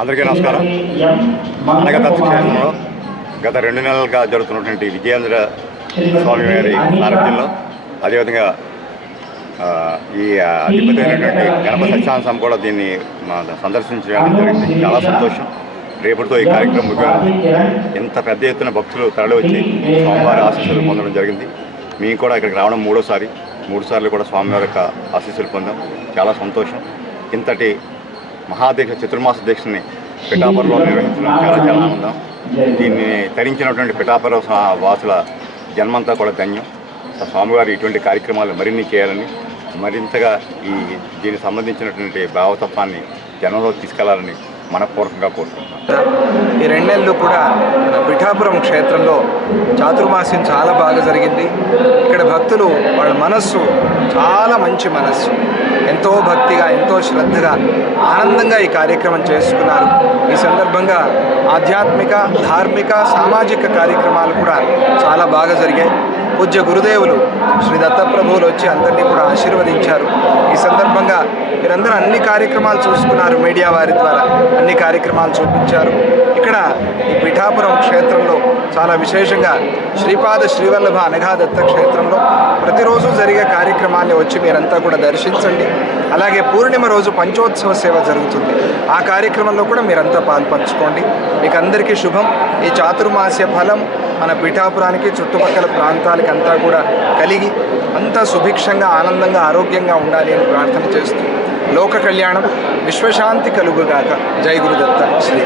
అందరికీ నమస్కారం. అనగత క్షేత్రంలో గత 2 నెలలుగా జరుగుతున్నటువంటి విజయేంద్ర స్వామి వారి సారథ్యంలో, అదేవిధంగా ఈ అధిపతైనటువంటి గణపతి సత్యనారాయణ స్వామి కూడా దీన్ని సందర్శించడం జరిగింది. చాలా సంతోషం. రేపటితో ఈ కార్యక్రమం ముగియనుంది. ఇంత పెద్ద ఎత్తున భక్తులు తరలి వచ్చి స్వామివారి ఆశీస్సులు పొందడం జరిగింది. మేము కూడా ఇక్కడికి రావడం 3 సార్లు కూడా స్వామివారి యొక్క ఆశీస్సులు పొందాం. చాలా సంతోషం. ఇంతటి మహాదీక్ష చతుర్మాస దీక్షని పిఠాపురంలో నిర్వహించడం చాలా ఆనందం. దీన్ని తరించినటువంటి పిఠాపురం వాసుల జన్మంతా కూడా ధన్యం. స్వామివారు ఇటువంటి కార్యక్రమాలు మరిన్ని చేయాలని, మరింతగా దీనికి సంబంధించినటువంటి భావతత్వాన్ని జనంలో తీసుకెళ్లాలని మనపూర్వకంగా కోరుకుంటున్నాం. ఈ 2 నెలలు కూడా మన పిఠాపురం క్షేత్రంలో చాతుర్మాస్యం చాలా బాగా జరిగింది. ఇక్కడ భక్తులు వాళ్ళ మనస్సు చాలా మంచి మనస్సు, ఎంతో భక్తిగా, ఎంతో శ్రద్ధగా, ఆనందంగా ఈ కార్యక్రమం చేసుకున్నారు. ఈ సందర్భంగా ఆధ్యాత్మిక, ధార్మిక, సామాజిక కార్యక్రమాలు కూడా చాలా బాగా జరిగాయి. పూజ్య గురుదేవులు శ్రీ దత్తప్రభువులు వచ్చి అందరినీ కూడా ఆశీర్వదించారు. ఈ సందర్భంగా మీరందరూ అన్ని కార్యక్రమాలు చూసుకున్నారు. మీడియా వారి ద్వారా అన్ని కార్యక్రమాలు చూపించారు. ఇక్కడ ఈ పిఠాపురం క్షేత్రంలో చాలా విశేషంగా శ్రీపాద శ్రీవల్లభ అనఘా దత్త క్షేత్రంలో ప్రతిరోజు జరిగే కార్యక్రమాన్ని వచ్చి మీరంతా కూడా దర్శించండి. అలాగే పూర్ణిమ రోజు పంచోత్సవ సేవ జరుగుతుంది. ఆ కార్యక్రమంలో కూడా మీరంతా పాల్పంచుకోండి. మీకు అందరికీ శుభం. ఈ చాతుర్మాస్య ఫలం మన పిఠాపురానికి, చుట్టుపక్కల ప్రాంతాలకి అంతా కూడా కలిగి అంతా సుభిక్షంగా, ఆనందంగా, ఆరోగ్యంగా ఉండాలి అని ప్రార్థన చేస్తూ లోక కళ్యాణం, విశ్వశాంతి కలుగుగాక. జై గురుదత్త శ్రీ.